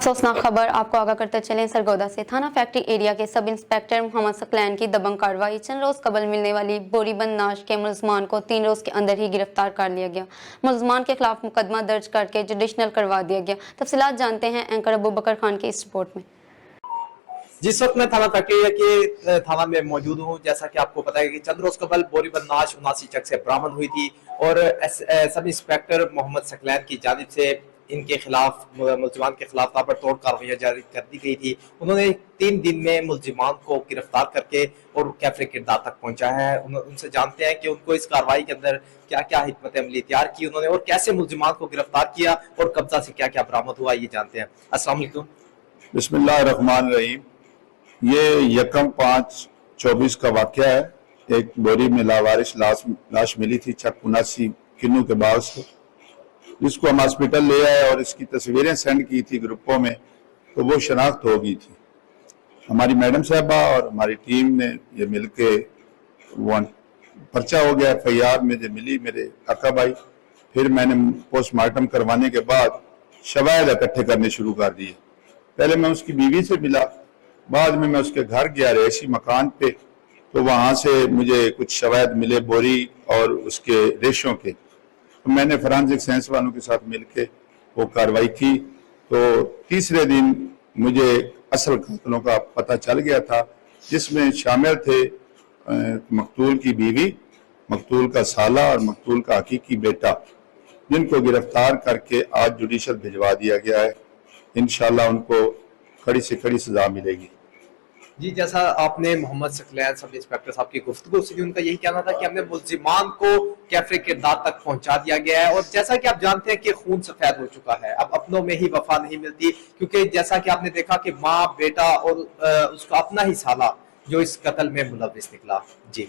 अफसोसनाक खबर आपको आगाह करते चलें। सरगोदा से थाना फैक्ट्री एरिया के सब इंस्पेक्टर मोहम्मद सकलैन की दबंग कार्रवाई। चंद रोज कबल मिलने वाली बोरीबंद नाश के मुलजमान को 3 रोज के अंदर ही गिरफ्तार कर लिया गया। मुलजमान के खिलाफ मुकदमा दर्ज करके जुडिशनल करवा दिया गया। तफसीलात जानते हैं एंकर अबू बकर खान की इस रिपोर्ट में। जिस वक्त मैं थाना फैक्ट्री के थाना में मौजूद हूँ, जैसा कि आपको पता है कि चंद रोज कबल बोरीबंद नाश 79 चक से बरामद हुई थी और सब इंस्पेक्टर मोहम्मद सकलैन की जानिब से इनके खिलाफ मुलजिमान के खिलाफ ताबड़तोड़ कार्रवाई जारी कर दी गई थी। उन्होंने 3 दिन में मुलजिमान को गिरफ्तार करके और कैफे किरदार तक पहुंचा है। उनसे जानते हैं कि उनको इस कार्रवाई के अंदर क्या क्या हिकमत अमली तैयार की उन्होंने और कैसे मुलजिमान को गिरफ्तार किया और कब्जा से क्या क्या बरामद हुआ, ये जानते हैं। अस्सलाम वालेकुम। बिस्मिल्लाहिर्रहमानिर्रहीम। ये 1/5/24 का वाक़या है। एक बोरी में लावारिस लाश मिली थी छत 79 किन्नू के बाग से, जिसको हम हॉस्पिटल ले आए और इसकी तस्वीरें सेंड की थी ग्रुपों में, तो वो शनाख्त हो गई थी। हमारी मैडम साहबा और हमारी टीम ने ये मिलके वो पर्चा हो गया FIR में जो मिली मेरे काका भाई। फिर मैंने पोस्टमार्टम करवाने के बाद शवाहिद इकट्ठे करने शुरू कर दिए। पहले मैं उसकी बीवी से मिला, बाद में मैं उसके घर गया रहायशी मकान पे, तो वहाँ से मुझे कुछ शवाहिद मिले बोरी और उसके रेशों के। तो मैंने फॉरेंसिक साइंस वालों के साथ मिलके वो कार्रवाई की। तो तीसरे दिन मुझे असल कातलों का पता चल गया था, जिसमें शामिल थे मकतूल की बीवी, मकतूल का साला और मकतूल का हकीकी बेटा, जिनको गिरफ्तार करके आज जुडिशल भिजवा दिया गया है। इंशाल्लाह उनको कड़ी से कड़ी सजा मिलेगी। जी, जैसा आपने मोहम्मद सकलैन सब इंस्पेक्टर साहब की गुफ्तगू से उनका यही कहना था कि हमने मुलजिमान को कैफे किरदार तक पहुंचा दिया गया है। और जैसा कि आप जानते हैं कि खून सफेद हो चुका है, अब अपनों में ही वफा नहीं मिलती, क्योंकि जैसा कि आपने देखा कि माँ, बेटा और उसका अपना ही साला जो इस कत्ल में मुलव्विस निकला। जी।